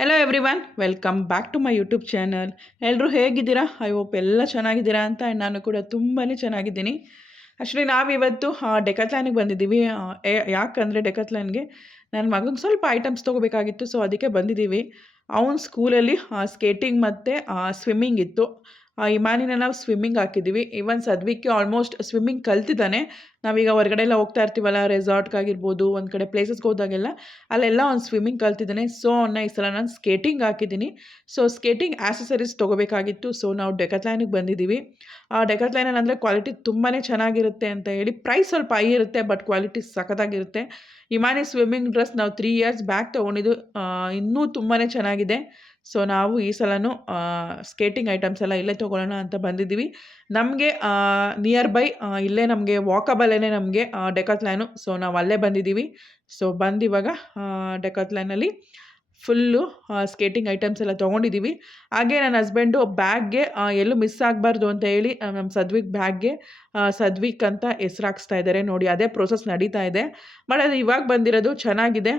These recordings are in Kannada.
Hello everyone, welcome back to my YouTube channel. ಎಲ್ಲರೂ ಹೇಗಿದ್ದೀರಾ? ಐ ಹೋಪ್ ಎಲ್ಲ ಚೆನ್ನಾಗಿದ್ದೀರಾ ಅಂತ. ನಾನು ಕೂಡ ತುಂಬಾ ಚೆನ್ನಾಗಿದ್ದೀನಿ. ಆ್ಯಕ್ಚುಲಿ ನಾವಿವತ್ತು ಡೆಕತ್ಲಾನಿಗೆ ಬಂದಿದ್ದೀವಿ. ಯಾಕಂದರೆ ಡೆಕತ್ಲಾನ್ಗೆ ನನ್ನ ಮಗನಿಗೆ ಸ್ವಲ್ಪ ಐಟಮ್ಸ್ ತೊಗೋಬೇಕಾಗಿತ್ತು, ಸೊ ಅದಕ್ಕೆ ಬಂದಿದ್ದೀವಿ. ಅವನ ಸ್ಕೂಲಲ್ಲಿ ಸ್ಕೇಟಿಂಗ್ ಮತ್ತು ಸ್ವಿಮ್ಮಿಂಗ್ ಇತ್ತು. ಇಮಾನಿನ ನಾವು ಸ್ವಿಮ್ಮಿಂಗ್ ಹಾಕಿದ್ದೀವಿ. ಇವನ್ ಸದ್ವಿಕ್ಕೆ ಆಲ್ಮೋಸ್ಟ್ ಸ್ವಿಮ್ಮಿಂಗ್ ಕಲ್ತಿದ್ದಾನೆ. ನಾವೀಗ ಹೊರಗಡೆ ಎಲ್ಲ ಹೋಗ್ತಾ ಇರ್ತೀವಲ್ಲ, ರೆಸಾರ್ಟ್ಗಾಗಿರ್ಬೋದು, ಒಂದು ಕಡೆ ಪ್ಲೇಸಸ್ಗೆ ಹೋದಾಗೆಲ್ಲ ಅಲ್ಲೆಲ್ಲ ಅವ್ನು ಸ್ವಿಮ್ಮಿಂಗ್ ಕಲ್ತಿದ್ದಾನೆ. ಸೊ ಅವನ್ನ ಈ ಸಲ ನಾನು ಸ್ಕೇಟಿಂಗ್ ಹಾಕಿದ್ದೀನಿ. ಸೊ ಸ್ಕೇಟಿಂಗ್ ಆ್ಯಸಸರೀಸ್ ತೊಗೋಬೇಕಾಗಿತ್ತು. ಸೊ ನಾವು ಡೆಕತ್ಲಾನಿಗೆ ಬಂದಿದ್ದೀವಿ. ಡೆಕತ್ಲಾನಲ್ಲಿ ಅಂದರೆ ಕ್ವಾಲಿಟಿ ತುಂಬಾ ಚೆನ್ನಾಗಿರುತ್ತೆ ಅಂತ ಹೇಳಿ. ಪ್ರೈಸ್ ಸ್ವಲ್ಪ ಹೈ ಇರುತ್ತೆ, but quality ಸಖತ್ತಾಗಿರುತ್ತೆ. Imani swimming dress ನಾವು 3 ಇಯರ್ಸ್ ಬ್ಯಾಕ್ ತೊಗೊಂಡಿದ್ದು, ಇನ್ನೂ ತುಂಬಾ ಚೆನ್ನಾಗಿದೆ. ಸೊ ನಾವು ಈ ಸಲನೂ ಸ್ಕೇಟಿಂಗ್ ಐಟಮ್ಸ್ ಎಲ್ಲ ಇಲ್ಲೇ ತೊಗೊಳ್ಳೋಣ ಅಂತ ಬಂದಿದ್ದೀವಿ. ನಮಗೆ ನಿಯರ್ ಬೈ ಇಲ್ಲೇ ನಮಗೆ ವಾಕಬಲ್ಲೇ ನಮಗೆ ಡೆಕತ್ಲಾನು. ಸೊ ನಾವು ಅಲ್ಲೇ ಬಂದಿದ್ದೀವಿ. ಸೊ ಬಂದಿವಾಗ ಡೆಕತ್ಲಾನಲ್ಲಿ ಫುಲ್ಲು ಸ್ಕೇಟಿಂಗ್ ಐಟಮ್ಸ್ ಎಲ್ಲ ತೊಗೊಂಡಿದ್ದೀವಿ. ಹಾಗೆ ನನ್ನ ಹಸ್ಬೆಂಡು ಬ್ಯಾಗ್ಗೆ ಎಲ್ಲೂ ಮಿಸ್ ಆಗಬಾರ್ದು ಅಂತ ಹೇಳಿ ನಮ್ಮ ಸದ್ವಿಕ್ ಬ್ಯಾಗ್ಗೆ ಸದ್ವಿಕ್ ಅಂತ ಹೆಸ್ರು ಹಾಕ್ಸ್ತಾ ಇದ್ದಾರೆ. ನೋಡಿ, ಅದೇ ಪ್ರೋಸೆಸ್ ನಡೀತಾ ಇದೆ. ಬಟ್ ಅದು ಇವಾಗ ಬಂದಿರೋದು ಚೆನ್ನಾಗಿದೆ,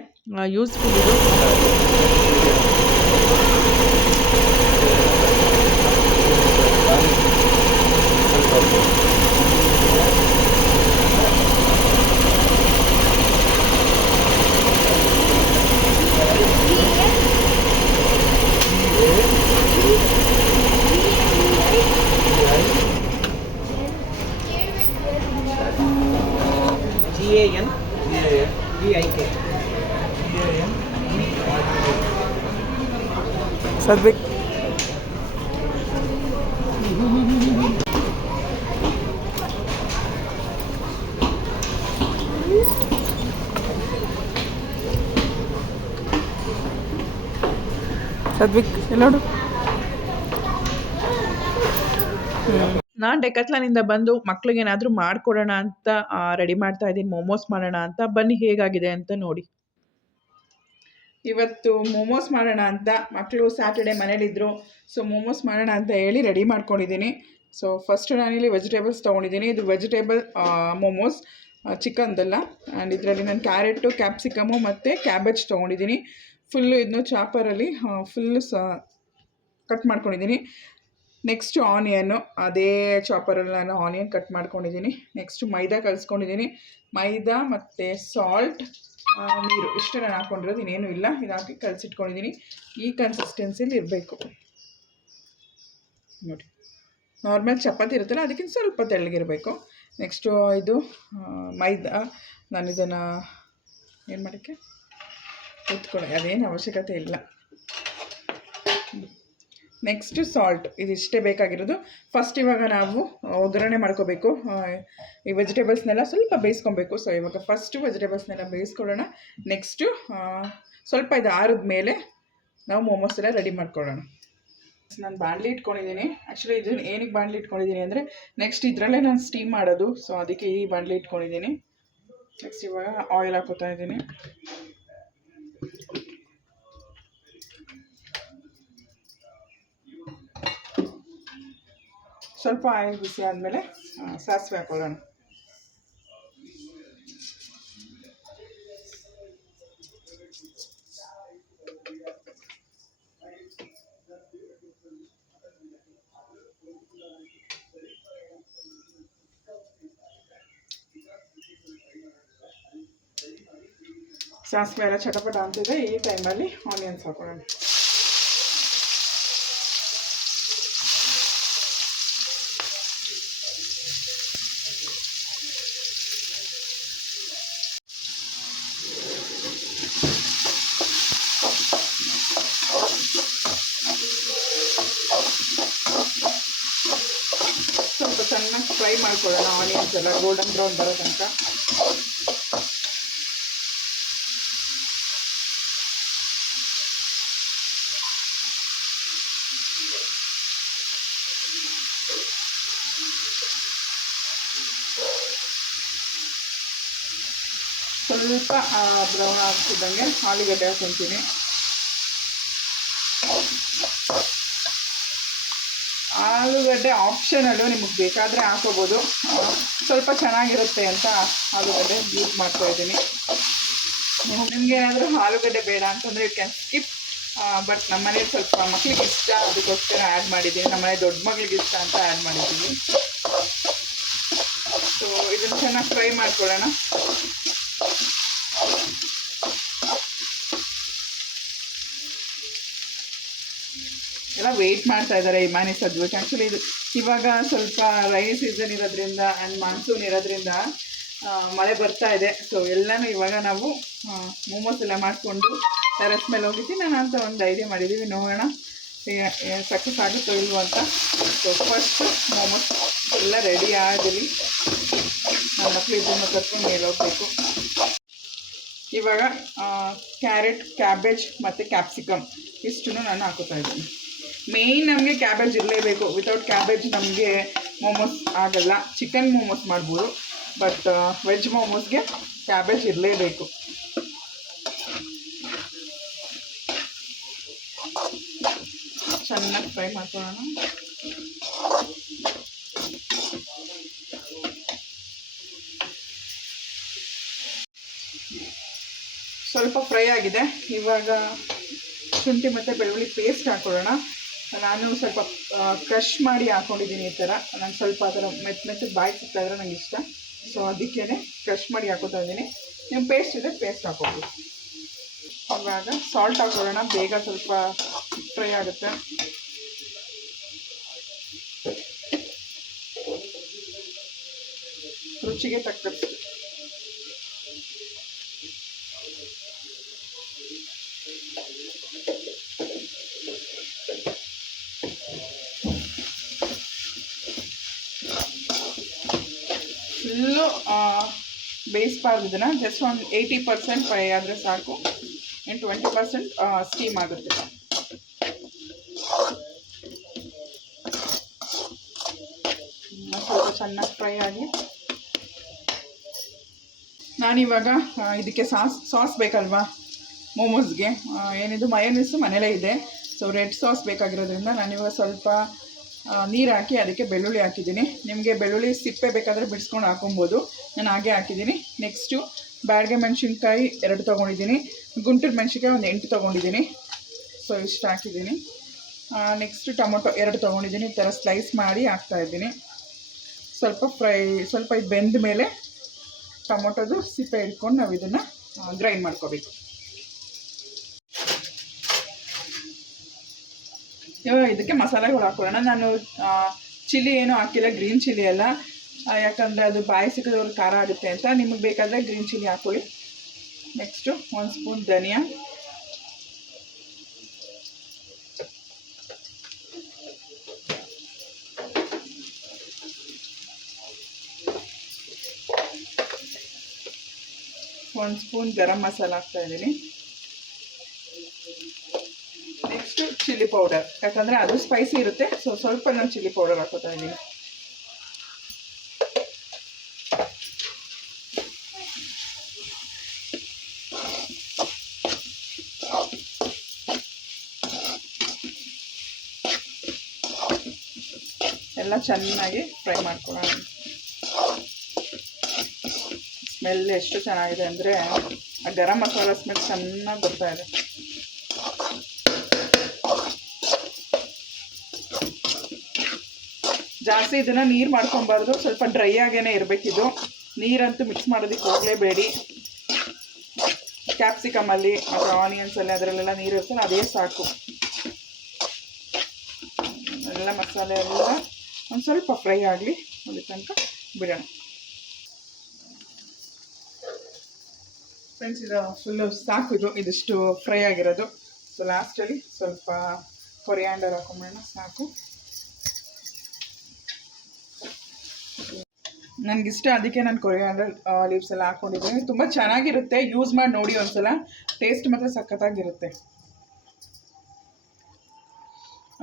ಯೂಸ್ಫುಲ್ ಇದು. GANVIK ಸದ್ವಿಕ್. ಸದ್ವಿಕ್ ಎಲ್ಲೋಡು. ನಾನು ಡೆಕತ್ಲಾನಿಂದ ಬಂದು ಮಕ್ಳಿಗೇನಾದರೂ ಮಾಡಿಕೊಡೋಣ ಅಂತ ರೆಡಿ ಮಾಡ್ತಾ ಇದ್ದೀನಿ. ಮೋಮೋಸ್ ಮಾಡೋಣ ಅಂತ. ಬನ್ನಿ ಹೇಗಾಗಿದೆ ಅಂತ ನೋಡಿ. ಇವತ್ತು ಮೋಮೋಸ್ ಮಾಡೋಣ ಅಂತ, ಮಕ್ಕಳು ಸ್ಯಾಟರ್ಡೆ ಮನೇಲಿದ್ದರು. ಸೊ ಮೋಮೋಸ್ ಮಾಡೋಣ ಅಂತ ಹೇಳಿ ರೆಡಿ ಮಾಡ್ಕೊಂಡಿದ್ದೀನಿ. ಸೊ ಫಸ್ಟ್ ನಾನಿಲ್ಲಿ ವೆಜಿಟೇಬಲ್ಸ್ ತೊಗೊಂಡಿದ್ದೀನಿ. ಇದು ವೆಜಿಟೇಬಲ್ ಮೋಮೋಸ್, ಚಿಕನ್ದಲ್ಲ. ಆ್ಯಂಡ್ ಇದರಲ್ಲಿ ನಾನು ಕ್ಯಾರೆಟು, ಕ್ಯಾಪ್ಸಿಕಮು ಮತ್ತು ಕ್ಯಾಬೇಜ್ ತೊಗೊಂಡಿದ್ದೀನಿ. ಫುಲ್ಲು ಇದನ್ನು ಚಾಪರಲ್ಲಿ ಫುಲ್ಲು ಕಟ್ ಮಾಡ್ಕೊಂಡಿದ್ದೀನಿ. ನೆಕ್ಸ್ಟು ಆನಿಯನ್ನು ಅದೇ ಚಾಪರಲ್ಲಿ ನಾನು ಆನಿಯನ್ ಕಟ್ ಮಾಡ್ಕೊಂಡಿದ್ದೀನಿ. ನೆಕ್ಸ್ಟು ಮೈದಾ ಕಲಿಸ್ಕೊಂಡಿದ್ದೀನಿ. ಮೈದಾ ಮತ್ತು ಸಾಲ್ಟ್, ನೀರು ಇಷ್ಟು ನಾನು ಹಾಕ್ಕೊಂಡಿರೋದು, ಇನ್ನೇನು ಇಲ್ಲ. ಇದು ಹಾಕಿ ಕಲಸಿಟ್ಕೊಂಡಿದ್ದೀನಿ. ಈ ಕನ್ಸಿಸ್ಟೆನ್ಸಿಲಿ ಇರಬೇಕು ನೋಡಿ. ನಾರ್ಮಲ್ ಚಪಾತಿ ಇರುತ್ತಲ್ಲ, ಅದಕ್ಕಿಂತ ಸ್ವಲ್ಪ ತೆಳ್ಳಗಿರಬೇಕು. ನೆಕ್ಸ್ಟು ಇದು ಮೈದಾ. ನಾನು ಇದನ್ನು ಏನು ಮಾಡೋಕ್ಕೆ ಕೂತ್ಕೊಳ್ಳಿ, ಅದೇನು ಅವಶ್ಯಕತೆ ಇಲ್ಲ. ನೆಕ್ಸ್ಟು ಸಾಲ್ಟ್, ಇದಿಷ್ಟೇ ಬೇಕಾಗಿರೋದು. ಫಸ್ಟ್ ಇವಾಗ ನಾವು ಒಗ್ಗರಣೆ ಮಾಡ್ಕೋಬೇಕು. ಈ ವೆಜಿಟೇಬಲ್ಸ್ನೆಲ್ಲ ಸ್ವಲ್ಪ ಬೇಯಿಸ್ಕೊಬೇಕು. ಸೊ ಇವಾಗ ಫಸ್ಟು ವೆಜಿಟೇಬಲ್ಸ್ನೆಲ್ಲ ಬೇಯಿಸ್ಕೊಳ್ಳೋಣ. ನೆಕ್ಸ್ಟು ಸ್ವಲ್ಪ ಇದು ಆರಿದ ಮೇಲೆ ನಾವು ಮೋಮೋಸ್ ಎಲ್ಲ ರೆಡಿ ಮಾಡ್ಕೊಳ್ಳೋಣ. ನಾನು ಬಾಣಲಿ ಇಟ್ಕೊಂಡಿದ್ದೀನಿ. ಆ್ಯಕ್ಚುಲಿ ಇದನ್ನು ಏನಕ್ಕೆ ಬಾಣಲಿ ಇಟ್ಕೊಂಡಿದ್ದೀನಿ ಅಂದರೆ ನೆಕ್ಸ್ಟ್ ಇದರಲ್ಲೇ ನಾನು ಸ್ಟೀಮ್ ಮಾಡೋದು. ಸೊ ಅದಕ್ಕೆ ಈ ಬಾಣಲಿ ಇಟ್ಕೊಂಡಿದ್ದೀನಿ. ನೆಕ್ಸ್ಟ್ ಇವಾಗ ಆಯಿಲ್ ಹಾಕೋತಾ ಇದ್ದೀನಿ. ಸ್ವಲ್ಪ ಆಯಿಲ್ ಬಿಸಿ ಆದಮೇಲೆ ಸಾಸಿವೆ ಹಾಕೊಳ್ಳೋಣ. ಸಾಸಿವೆ ಎಲ್ಲ ಚಟಪಟ ಅಂತಿದೆ. ಈ ಟೈಮಲ್ಲಿ ಆನಿಯನ್ಸ್ ಹಾಕೊಳ್ಳೋಣ. ಸ್ವಲ್ಪ ಚೆನ್ನಾಗಿ ಫ್ರೈ ಮಾಡ್ಕೊಳ್ಳೋಣ. ಆನಿಯನ್ಸ್ ಎಲ್ಲ ಗೋಲ್ಡನ್ ಬ್ರೌನ್ ಬರೋ ತನಕ. ಸ್ವಲ್ಪ ಬ್ರೌನ್ ಆಗ್ತಿದ್ದಂಗೆ ಆಲೂಗಡ್ಡೆ ಹಾಕ್ಕೊತೀನಿ. ಆಲೂಗಡ್ಡೆ ಆಪ್ಷನಲ್ಲು, ನಿಮಗೆ ಬೇಕಾದರೆ ಹಾಕೋಬೋದು. ಸ್ವಲ್ಪ ಚೆನ್ನಾಗಿರುತ್ತೆ ಅಂತ ಆಲೂಗಡ್ಡೆ ಯೂಸ್ ಮಾಡ್ತಾಯಿದ್ದೀನಿ. ನಿಮಗೇನಾದರೂ ಆಲೂಗಡ್ಡೆ ಬೇಡ ಅಂತಂದರೆ ಯು ಕ್ಯಾನ್ ಸ್ಕಿಪ್. ಬಟ್ ನಮ್ಮ ಮನೇಲಿ ಸ್ವಲ್ಪ ಮಕ್ಳಿಗೆ ಇಷ್ಟ, ಅದಕ್ಕೋಸ್ಕರ ಆ್ಯಡ್ ಮಾಡಿದ್ದೀನಿ. ನಮ್ಮ ಮನೆ ದೊಡ್ಡ ಮಗಳಿಗೆ ಇಷ್ಟ ಅಂತ ಆ್ಯಡ್ ಮಾಡಿದ್ದೀನಿ. ಸೊ ಇದನ್ನು ಚೆನ್ನಾಗಿ ಫ್ರೈ ಮಾಡ್ಕೊಳ್ಳೋಣ. ಎಲ್ಲ ವೆಯ್ಟ್ ಮಾಡ್ತಾ ಇದ್ದಾರೆ ಇಮಾನಿ ಸದ್ವಕ್ಕೆ. ಆ್ಯಕ್ಚುಲಿ ಇದು ಇವಾಗ ಸ್ವಲ್ಪ ರೈನಿ ಸೀಸನ್ ಇರೋದ್ರಿಂದ ಆ್ಯಂಡ್ ಮಾನ್ಸೂನ್ ಇರೋದ್ರಿಂದ ಮಳೆ ಬರ್ತಾ ಇದೆ. ಸೊ ಎಲ್ಲನೂ ಇವಾಗ ನಾವು ಮೋಮೋಸ್ ಎಲ್ಲ ಮಾಡಿಕೊಂಡು ಟೆರೆಸ್ ಮೇಲೆ ಹೋಗಿದ್ದೀನಿ ನಾನು ಅಂತ ಒಂದು ಐಡಿಯಾ ಮಾಡಿದ್ದೀವಿ. ನೋಡೋಣ ಸಕ್ಸಸ್ ಆಗುತ್ತೋ ಇಲ್ವೋ ಅಂತ. ಸೊ ಫಸ್ಟ್ ಮೋಮೋಸ್ ಎಲ್ಲ ರೆಡಿ ಆಗಲಿ. ನನ್ನ ಮಕ್ಕಳು ಇದನ್ನು ಕರ್ಕೊಂಡು ಮೇಲೆ ಹೋಗಬೇಕು. ಇವಾಗ ಕ್ಯಾರೆಟ್, ಕ್ಯಾಬೇಜ್ ಮತ್ತು ಕ್ಯಾಪ್ಸಿಕಮ್ ಇಷ್ಟನ್ನು ನಾನು ಹಾಕೋತಾ ಇದ್ದೀನಿ. ಮೇಯ್ನ್ ನಮಗೆ ಕ್ಯಾಬೇಜ್ ಇರಲೇಬೇಕು. ವಿತೌಟ್ ಕ್ಯಾಬೇಜ್ ನಮಗೆ ಮೋಮೋಸ್ ಆಗಲ್ಲ. ಚಿಕನ್ ಮೋಮೋಸ್ ಮಾಡ್ಬೋದು, ಬಟ್ ವೆಜ್ ಮೋಮೋಸ್ಗೆ ಕ್ಯಾಬೇಜ್ ಇರಲೇಬೇಕು. ಚೆನ್ನಾಗಿ ಫ್ರೈ ಮಾಡ್ಕೊಳ್ಳೋಣ. ಸ್ವಲ್ಪ ಫ್ರೈ ಆಗಿದೆ. ಇವಾಗ ಶುಂಠಿ ಮತ್ತು ಬೆಳ್ಳುಳ್ಳಿ ಪೇಸ್ಟ್ ಹಾಕೊಳ್ಳೋಣ. ನಾನು ಸ್ವಲ್ಪ ಕ್ರಷ್ ಮಾಡಿ ಹಾಕ್ಕೊಂಡಿದ್ದೀನಿ. ಈ ಥರ ನಾನು ಸ್ವಲ್ಪ ಅದರ ಮೆತ್ತಗೆ ಬಾಯಿ ಸಿಗ್ತಾ ಇದ್ರೆ ನನಗೆ ಇಷ್ಟ. ಸೊ ಅದಕ್ಕೇ ಕ್ರಷ್ ಮಾಡಿ ಹಾಕೋತಾ ಇದ್ದೀನಿ. ನೀವು ಪೇಸ್ಟ್ ಇದೆ ಪೇಸ್ಟ್ ಹಾಕೋಬೋದು. ಇವಾಗ ಸಾಲ್ಟ್ ಹಾಕೊಳ್ಳೋಣ, ಬೇಗ ಸ್ವಲ್ಪ ಫ್ರೈ ಆಗುತ್ತೆ. ರುಚಿಗೆ ತಕ್ಕಷ್ಟು. ಫುಲ್ಲು ಬೇಯಿಸಬಾರ್ದು. ಇದನ್ನು ಜಸ್ಟ್ ಒಂದು 80% ಫ್ರೈ ಆದರೆ ಸಾಕು. ಇನ್ನು 20% ಸ್ಟೀಮ್ ಆಗುತ್ತೆ. ಸ್ವಲ್ಪ ಚೆನ್ನಾಗಿ ಫ್ರೈ ಆಗಿ ನಾನಿವಾಗ ಇದಕ್ಕೆ ಸಾಸ್ ಬೇಕಲ್ವಾ ಮೋಮೋಸ್ಗೆ. ಏನಿದು ಮಯೋನೀಸು ಮನೇಲೇ ಇದೆ. ಸೊ ರೆಡ್ ಸಾಸ್ ಬೇಕಾಗಿರೋದ್ರಿಂದ ನಾನಿವಾಗ ಸ್ವಲ್ಪ ನೀರು ಹಾಕಿ ಅದಕ್ಕೆ ಬೆಳ್ಳುಳ್ಳಿ ಹಾಕಿದ್ದೀನಿ. ನಿಮಗೆ ಬೆಳ್ಳುಳ್ಳಿ ಸಿಪ್ಪೆ ಬೇಕಾದರೆ ಬಿಡಿಸ್ಕೊಂಡು ಹಾಕೊಬೋದು. ನಾನು ಹಾಗೆ ಹಾಕಿದ್ದೀನಿ. ನೆಕ್ಸ್ಟು ಬ್ಯಾಡಗೆ ಮೆಣಸಿನ್ಕಾಯಿ 2 ತೊಗೊಂಡಿದ್ದೀನಿ. ಗುಂಟೂರು ಮೆಣಸಿನ್ಕಾಯಿ ಒಂದು 8 ತೊಗೊಂಡಿದ್ದೀನಿ. ಸೊ ಇಷ್ಟು ಹಾಕಿದ್ದೀನಿ. ನೆಕ್ಸ್ಟು ಟೊಮೊಟೊ 2 ತೊಗೊಂಡಿದ್ದೀನಿ. ಈ ಥರ ಸ್ಲೈಸ್ ಮಾಡಿ ಹಾಕ್ತಾಯಿದ್ದೀನಿ. ಸ್ವಲ್ಪ ಇದು ಬೆಂದ ಮೇಲೆ ಟೊಮೊಟೊದು ಸಿಪ್ಪೆ ಇಟ್ಕೊಂಡು ನಾವು ಇದನ್ನು ಗ್ರೈಂಡ್ ಮಾಡ್ಕೋಬೇಕು. ಇವಾಗ ಇದಕ್ಕೆ ಮಸಾಲೆಗಳು ಹಾಕೊಳ್ಳೋಣ. ನಾನು ಚಿಲ್ಲಿ ಏನೂ ಹಾಕಿಲ್ಲ, ಗ್ರೀನ್ ಚಿಲ್ಲಿ ಎಲ್ಲ. ಯಾಕಂದರೆ ಅದು ಬಾಯಿ ಸಿಕ್ಕಿದವ್ರಿಗೆ ಖಾರ ಆಗುತ್ತೆ ಅಂತ. ನಿಮಗೆ ಬೇಕಾದರೆ ಗ್ರೀನ್ ಚಿಲ್ಲಿ ಹಾಕ್ಕೊಳ್ಳಿ. ನೆಕ್ಸ್ಟು 1 ಸ್ಪೂನ್ ಧನಿಯಾ, ಒಂದು ಸ್ಪೂನ್ ಗರಂ ಮಸಾಲ ಹಾಕ್ತಾಯಿದ್ದೀನಿ. ನೆಕ್ಸ್ಟು ಚಿಲ್ಲಿ ಪೌಡರ್, ಯಾಕಂದರೆ ಅದು ಸ್ಪೈಸಿ ಇರುತ್ತೆ. ಸೊ ಸ್ವಲ್ಪ ನಾನು ಚಿಲ್ಲಿ ಪೌಡರ್ ಹಾಕೋತಾ ಇದ್ದೀನಿ. ಎಲ್ಲ ಚೆನ್ನಾಗಿ ಫ್ರೈ ಮಾಡ್ಕೊಳ್ಳೋಣ. ಸ್ಮೆಲ್ ಎಷ್ಟು ಚೆನ್ನಾಗಿದೆ ಅಂದರೆ ಆ ಗರಂ ಮಸಾಲ ಸ್ಮೆಲ್ ಚೆನ್ನಾಗಿ ಬರ್ತಾ ಇದೆ. ಜಾಸ್ತಿ ಇದನ್ನು ನೀರು ಮಾಡ್ಕೊಬಾರ್ದು, ಸ್ವಲ್ಪ ಡ್ರೈ ಆಗೇ ಇರಬೇಕಿದು. ನೀರಂತೂ ಮಿಕ್ಸ್ ಮಾಡೋದಕ್ಕೆ ಹೋಗಲೇಬೇಡಿ. ಕ್ಯಾಪ್ಸಿಕಮಲ್ಲಿ ಮತ್ತು ಆನಿಯನ್ಸಲ್ಲಿ ಅದರಲ್ಲೆಲ್ಲ ನೀರು ಇರ್ತಲ್ಲ, ಅದೇ ಸಾಕು. ಎಲ್ಲ ಮಸಾಲೆ ಎಲ್ಲ ಒಂದು ಸ್ವಲ್ಪ ಫ್ರೈ ಆಗಲಿ, ಅಲ್ಲಿ ತನಕ ಬಿಡೋಣ. ಫ್ರೆಂಡ್ಸ್, ಇದು ಫುಲ್ಲು ಸಾಕು. ಇದಿಷ್ಟು ಫ್ರೈ ಆಗಿರೋದು. ಸೊ ಲಾಸ್ಟಲ್ಲಿ ಸ್ವಲ್ಪ ಕೊರಿಯಾಂಡರ್ ಹಾಕೊಂಬಿಡೋಣ, ಸಾಕು. ನನಗಿಷ್ಟ, ಅದಕ್ಕೆ ನಾನು ಕೊರಿಯಾಂಡರ್ ಲೀವ್ಸ್ ಎಲ್ಲ ಹಾಕ್ಕೊಂಡಿದ್ದೀನಿ. ತುಂಬ ಚೆನ್ನಾಗಿರುತ್ತೆ. ಯೂಸ್ ಮಾಡಿ ನೋಡಿ ಒಂದ್ಸಲ. ಟೇಸ್ಟ್ ಮಾತ್ರ ಸಖತ್ತಾಗಿರುತ್ತೆ.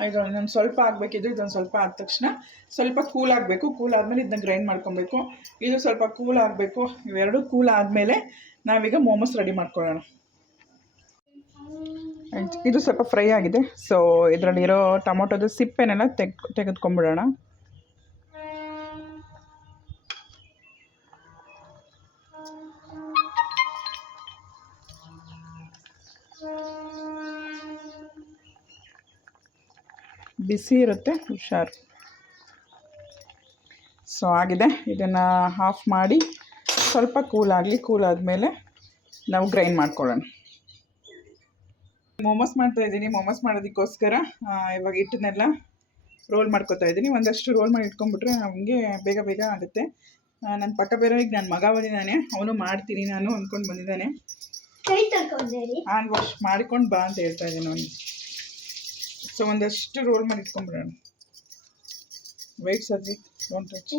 ಇದೊಂದು ಸ್ವಲ್ಪ ಆಗಬೇಕಿದ್ದು. ಇದೊಂದು ಸ್ವಲ್ಪ ಆದ ತಕ್ಷಣ ಸ್ವಲ್ಪ ಕೂಲ್ ಆಗಬೇಕು. ಕೂಲ್ ಆದಮೇಲೆ ಇದನ್ನ ಗ್ರೈಂಡ್ ಮಾಡ್ಕೊಬೇಕು. ಇದು ಸ್ವಲ್ಪ ಕೂಲ್ ಆಗಬೇಕು. ಇವೆರಡು ಕೂಲ್ ಆದಮೇಲೆ ನಾವೀಗ ಮೋಮೋಸ್ ರೆಡಿ ಮಾಡ್ಕೊಳ್ಳೋಣ. ಇದು ಸ್ವಲ್ಪ ಫ್ರೈ ಆಗಿದೆ. ಸೊ ಇದರಲ್ಲಿರೋ ಟೊಮೊಟೊದು ಸಿಪ್ಪೆನೆಲ್ಲ ತೆಗೆದುಕೊಂಡ್ಬಿಡೋಣ. ಬಿಸಿ ಇರುತ್ತೆ, ಹುಷಾರು. ಸೊ ಆಗಿದೆ. ಇದನ್ನು ಆಫ್ ಮಾಡಿ ಸ್ವಲ್ಪ ಕೂಲಾಗಲಿ. ಕೂಲ್ ಆದಮೇಲೆ ನಾವು ಗ್ರೈಂಡ್ ಮಾಡ್ಕೊಳ್ಳೋಣ. ಮೋಮೋಸ್ ಮಾಡ್ತಾಯಿದ್ದೀನಿ. ಮೋಮೋಸ್ ಮಾಡೋದಕ್ಕೋಸ್ಕರ ಇವಾಗ ಹಿಟ್ಟನ್ನೆಲ್ಲ ರೋಲ್ ಮಾಡ್ಕೊತಾ ಇದ್ದೀನಿ. ಒಂದಷ್ಟು ರೋಲ್ ಮಾಡಿ ಇಟ್ಕೊಂಡ್ಬಿಟ್ರೆ ನಮಗೆ ಬೇಗ ಬೇಗ ಆಗುತ್ತೆ. ನನ್ನ ಪಕ್ಕ ಬೇರೆ ಈಗ ನನ್ನ ಮಗ ಬಂದಿದ್ದಾನೆ, ಅವನು ಮಾಡ್ತೀನಿ ನಾನು ಅಂದ್ಕೊಂಡು ಬಂದಿದ್ದಾನೆ. ಹ್ಯಾಂಡ್ ವಾಶ್ ಮಾಡಿಕೊಂಡು ಬಾ ಅಂತ ಹೇಳ್ತಾ ಇದ್ದೀನಿ ಅವನಿಗೆ. ಸೊ ಒಂದಷ್ಟು ರೋಲ್ ಮಾಡಿ ಇಟ್ಕೊಂಡ್ಬಿಡೋಣ. Wait Sadvi, don't touch.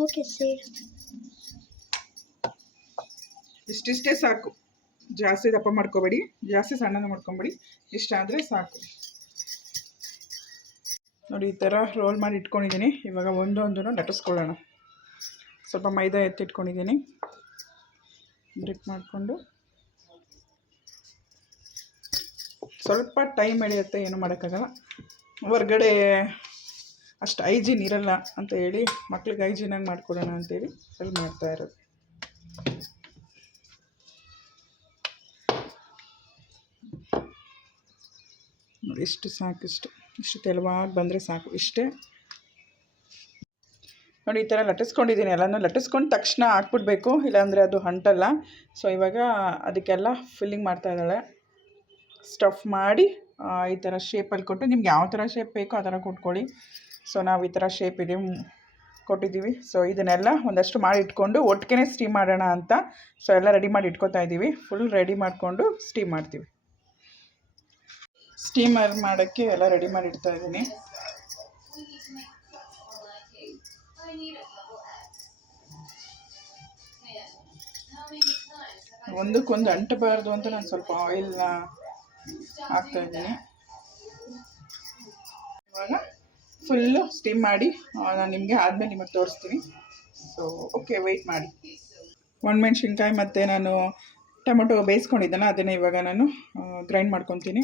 ಇಷ್ಟಿಷ್ಟೇ ಸಾಕು, ಜಾಸ್ತಿ ದಪ್ಪ ಮಾಡ್ಕೋಬೇಡಿ, ಜಾಸ್ತಿ ಸಣ್ಣದ ಮಾಡ್ಕೊಬೇಡಿ, ಇಷ್ಟಾದರೆ ಸಾಕು. ನೋಡಿ ಈ ಥರ ರೋಲ್ ಮಾಡಿ ಇಟ್ಕೊಂಡಿದ್ದೀನಿ. ಇವಾಗ ಒಂದೊಂದನ್ನು ಲಟ್ಟಿಸ್ಕೊಳ್ಳೋಣ. ಸ್ವಲ್ಪ ಮೈದಾ ಎತ್ತಿಟ್ಕೊಂಡಿದ್ದೀನಿ. ಬ್ರೇಕ್ ಮಾಡಿಕೊಂಡು ಸ್ವಲ್ಪ ಟೈಮ್ ಹಿಡಿಯುತ್ತೆ, ಏನು ಮಾಡೋಕ್ಕಾಗಲ್ಲ. ಹೊರ್ಗಡೆ ಅಷ್ಟು ಹೈಜೀನ್ ಇರಲ್ಲ ಅಂತ ಹೇಳಿ ಮಕ್ಳಿಗೆ ಹೈಜೀನಾಗಿ ಮಾಡ್ಕೊಡೋಣ ಅಂತೇಳಿ ಅಲ್ಲಿ ಮಾಡ್ತಾ ಇರೋದು. ನೋಡಿ ಇಷ್ಟು ಸಾಕು, ಇಷ್ಟು ತೆಳುವಾಗಿ ಬಂದರೆ ಸಾಕು. ಇಷ್ಟೇ ನೋಡಿ, ಈ ಥರ ಲಟ್ಟಿಸ್ಕೊಂಡಿದ್ದೀನಿ. ಎಲ್ಲನೂ ಲಟ್ಟಿಸ್ಕೊಂಡು ತಕ್ಷಣ ಹಾಕ್ಬಿಡ್ಬೇಕು, ಇಲ್ಲಾಂದರೆ ಅದು ಅಂಟಲ್ಲ. ಸೊ ಇವಾಗ ಅದಕ್ಕೆಲ್ಲ ಫಿಲ್ಲಿಂಗ್ ಮಾಡ್ತಾ ಇದ್ದಾಳೆ. ಸ್ಟಫ್ ಮಾಡಿ ಈ ಥರ ಶೇಪಲ್ಲಿ ಕೊಟ್ಟು, ನಿಮ್ಗೆ ಯಾವ ಥರ ಶೇಪ್ ಬೇಕೋ ಆ ಥರ ಕೊಟ್ಕೊಳ್ಳಿ. ಸೊ ನಾವು ಈ ಥರ ಶೇಪ್ ಇದೆ ಕೊಟ್ಟಿದ್ದೀವಿ. ಸೊ ಇದನ್ನೆಲ್ಲ ಒಂದಷ್ಟು ಮಾಡಿ ಇಟ್ಕೊಂಡು ಒಟ್ಟಿಗೆ ಸ್ಟೀಮ್ ಮಾಡೋಣ ಅಂತ ಸೊ ಎಲ್ಲ ರೆಡಿ ಮಾಡಿ ಇಟ್ಕೊತಾ ಇದ್ದೀವಿ. ಫುಲ್ ರೆಡಿ ಮಾಡಿಕೊಂಡು ಸ್ಟೀಮ್ ಮಾಡ್ತೀವಿ. ಸ್ಟೀಮರ್ ಮಾಡೋಕ್ಕೆ ಎಲ್ಲ ರೆಡಿ ಮಾಡಿ ಇಡ್ತಾ ಇದ್ದೀನಿ. ಒಂದಕ್ಕೊಂದು ಅಂಟಬಾರ್ದು ಅಂತ ನಾನು ಸ್ವಲ್ಪ ಆಯಿಲ್ನ ಹಾಕ್ತಾ ಇದ್ದೀನಿ. ಇವಾಗ ಫುಲ್ಲು ಸ್ಟೀಮ್ ಮಾಡಿ ನಾನು ನಿಮಗೆ ಆದಮೇಲೆ ನಿಮಗೆ ತೋರಿಸ್ತೀನಿ. ಸೊ ಓಕೆ, ವೆಯ್ಟ್ ಮಾಡಿ. ಒಣಮೆಣ್ಸಿನ್ಕಾಯಿ ಮತ್ತು ನಾನು ಟೊಮೊಟೊ ಬೇಯಿಸ್ಕೊಂಡಿದ್ದೆನಲ್ಲ ಅದನ್ನು ಇವಾಗ ನಾನು ಗ್ರೈಂಡ್ ಮಾಡ್ಕೊತೀನಿ.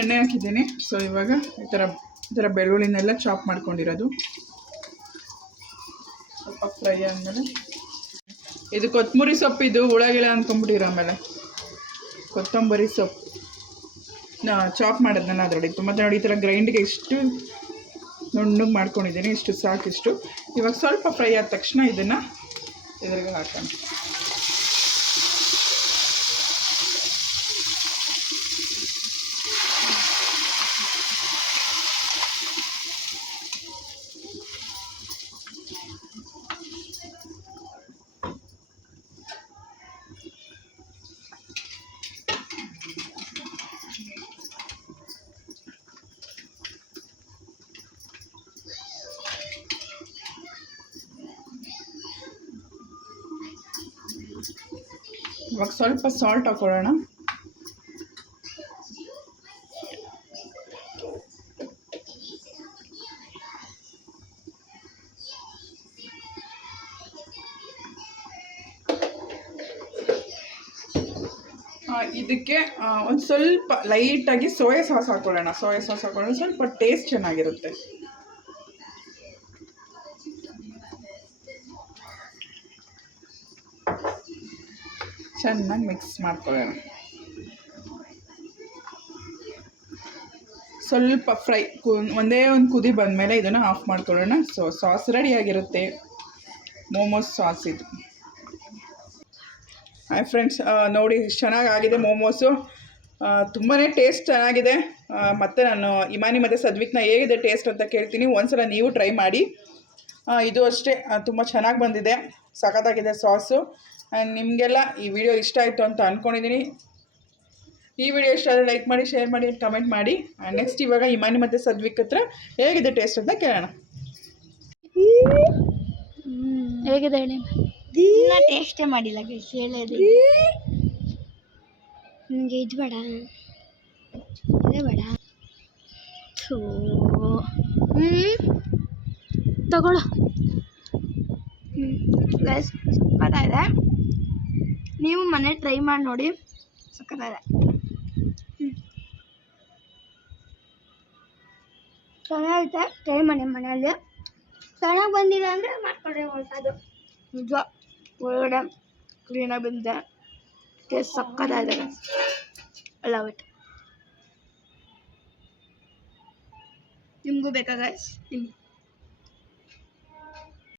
ಎಣ್ಣೆ ಹಾಕಿದ್ದೀನಿ. ಸೊ ಇವಾಗ ಈ ಥರ ಬೆಳ್ಳುಳ್ಳಿನೆಲ್ಲ ಚಾಪ್ ಮಾಡ್ಕೊಂಡಿರೋದು ಸ್ವಲ್ಪ ಫ್ರೈ ಆದಮೇಲೆ ಇದು ಕೊತ್ತಂಬರಿ ಸೊಪ್ಪು, ಇದು ಹುಳಗಿಳ ಅಂದ್ಕೊಂಡ್ಬಿಟ್ಟಿರೋ. ಆಮೇಲೆ ಕೊತ್ತಂಬರಿ ಸೊಪ್ಪು ಚಾಪ್ ಮಾಡೋದನ್ನ ಅದರಲ್ಲಿ ತುಂಬ ನೋಡಿ ಈ ಥರ ಗ್ರೈಂಡ್ಗೆ ಇಷ್ಟು ನುಣ್ಣಗೆ ಮಾಡ್ಕೊಂಡಿದ್ದೀನಿ. ಇಷ್ಟು ಸಾಕಿಷ್ಟು. ಇವಾಗ ಸ್ವಲ್ಪ ಫ್ರೈ ಆದ ತಕ್ಷಣ ಇದನ್ನು ಇದ್ರಿಗೆ ಹಾಕೋಣ. ಇವಾಗ ಸ್ವಲ್ಪ ಸಾಲ್ಟ್ ಹಾಕೊಳ್ಳೋಣ. ಇದಕ್ಕೆ ಒಂದು ಸ್ವಲ್ಪ ಲೈಟಾಗಿ ಸೋಯಾ ಸಾಸ್ ಹಾಕೊಳ್ಳೋಣ. ಸೋಯಾ ಸಾಸ್ ಹಾಕೊಳ್ಳೋಣ, ಸ್ವಲ್ಪ ಟೇಸ್ಟ್ ಚೆನ್ನಾಗಿರುತ್ತೆ. ಚೆನ್ನಾಗಿ ಮಿಕ್ಸ್ ಮಾಡ್ಕೊಳ್ಳೋಣ. ಸ್ವಲ್ಪ ಫ್ರೈ ಒಂದೇ ಒಂದು ಕುದಿ ಬಂದಮೇಲೆ ಇದನ್ನು ಆಫ್ ಮಾಡ್ಕೊಳ್ಳೋಣ. ಸೊ ಸಾಸ್ ರೆಡಿಯಾಗಿರುತ್ತೆ, ಮೋಮೋಸ್ ಸಾಸ್ ಇದು. ಹಾಯ್ ಫ್ರೆಂಡ್ಸ್, ನೋಡಿ ಚೆನ್ನಾಗಾಗಿದೆ ಮೋಮೋಸು. ತುಂಬಾ ಟೇಸ್ಟ್ ಚೆನ್ನಾಗಿದೆ. ಮತ್ತು ನಾನು ಇಮಾನಿ ಮತ್ತು ಸದ್ವಿಕ್ನ ಹೇಗಿದೆ ಟೇಸ್ಟ್ ಅಂತ ಕೇಳ್ತೀನಿ. ಒಂದ್ಸಲ ನೀವು ಟ್ರೈ ಮಾಡಿ. ಇದು ಅಷ್ಟೇ ತುಂಬ ಚೆನ್ನಾಗಿ ಬಂದಿದೆ, ಸಖತ್ತಾಗಿದೆ ಸಾಸು. ನಿಮಗೆಲ್ಲ ಈ ವಿಡಿಯೋ ಇಷ್ಟ ಆಯಿತು ಅಂತ ಅಂದ್ಕೊಂಡಿದ್ದೀನಿ. ಈ ವಿಡಿಯೋ ಇಷ್ಟ ಆದರೆ ಲೈಕ್ ಮಾಡಿ, ಶೇರ್ ಮಾಡಿ, ಕಮೆಂಟ್ ಮಾಡಿ. ನೆಕ್ಸ್ಟ್ ಇವಾಗ ಇಮಾನಿ ಮತ್ತು ಸದ್ವಿಕ್ ಹತ್ರ ಹೇಗಿದೆ ಟೇಸ್ಟ್ ಅಂತ ಕೇಳೋಣ. ಹೇಗಿದೆ ಹೇಳಿ? ಟೇಸ್ಟೇ ಮಾಡಿಲ್ಲ ಹೇಳೋದು. ನನಗೆ ಇದು ಬೇಡ, ಇದೇ ಬೇಡ. ತಗೊಳ್ಳೋ. ಸಕ್ಕತ್ತಾಗಿದೆ. ನೀವು ಮನೆ ಟ್ರೈ ಮಾಡಿ ನೋಡಿ, ಸಕ್ಕತ್ತಾಗಿದೆ. ಚೆನ್ನಾಗೈತೆ ಟ್ರೈ ಮಾಡಿ ಮನೆಯಲ್ಲಿ ಚೆನ್ನಾಗಿ ಬಂದಿಲ್ಲ ಅಂದರೆ ಮಾಡ್ಕೊಳ್ಳಿ ಹೊಸದು ನಿಜ ಒಳಗಡೆ ಕ್ಲೀನಾಗಿ ಬಂದಿದೆ ಟೇಸ್ಟ್ ಸಕ್ಕತ್ತಾಗಿದೆ ಲವ್ ಇಟ್ ನಿಮಗೂ ಬೇಕಾ ಗೈಸ್